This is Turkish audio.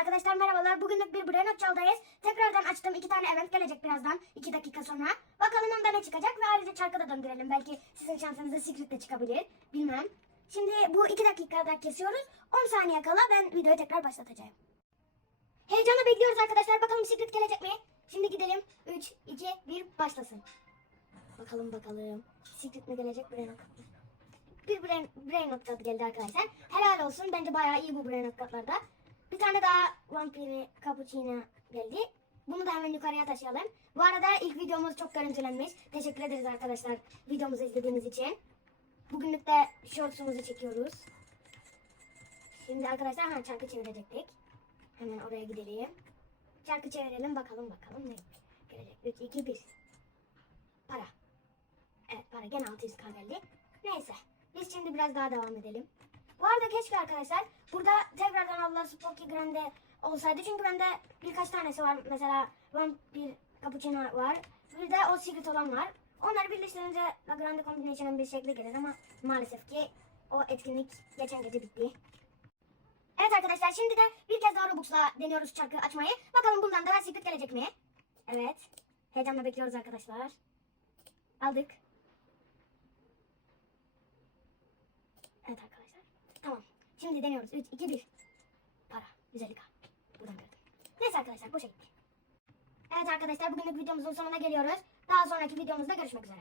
Arkadaşlar merhabalar. Bugünlük bir Brain Not Çal'dayız. Tekrardan açtım. iki tane event gelecek birazdan. 2 dakika sonra. Bakalım onda ne çıkacak ve ayrıca çarkı da döndürelim. Belki sizin şansınıza secret de çıkabilir. Bilmem. Şimdi bu 2 dakikada kesiyoruz. 10 saniye kala ben videoyu tekrar başlatacağım. Heyecanla bekliyoruz arkadaşlar. Bakalım secret gelecek mi? Şimdi gidelim. 3, 2, 1 başlasın. Bakalım bakalım. Secret mi gelecek Brain Not bir brain, brain geldi arkadaşlar. Helal olsun. Bence bayağı iyi bu brain not katlarda. Bir tane daha vampiri cappuccino geldi. Bunu da hemen yukarıya taşıyalım. Bu arada ilk videomuz çok görüntülenmiş. Teşekkür ederiz arkadaşlar videomuzu izlediğiniz için. Bugünlük de shortsumuzu çekiyoruz. Şimdi arkadaşlar ha, çarkı çevirecektik. Hemen oraya gidelim. Çarkı çevirelim bakalım bakalım ne gelecek. 3, 2, 1. Para. Evet para gene 600k geldi. Neyse. Biz şimdi biraz daha devam edelim. Bu arada keşke arkadaşlar burada tekrardan Allah Spooky Grande olsaydı. Çünkü bende birkaç tanesi var. Mesela Vampir Cappuccino var. Bir de o Secret olan var. Onları birleştirince La Grande Combination'ın bir şekli gelir ama maalesef ki o etkinlik geçen gece bitti. Evet arkadaşlar şimdi de bir kez daha Robux'la deniyoruz çarkı açmayı. Bakalım bundan daha Secret gelecek mi? Evet. Heyecanla bekliyoruz arkadaşlar. Aldık. Evet arkadaşlar. Şimdi deniyoruz. 3, 2, 1. Para. 150k. Buradan gördüm. Neyse arkadaşlar bu şekilde. Evet arkadaşlar bugünlük videomuzun sonuna geliyoruz. Daha sonraki videomuzda görüşmek üzere.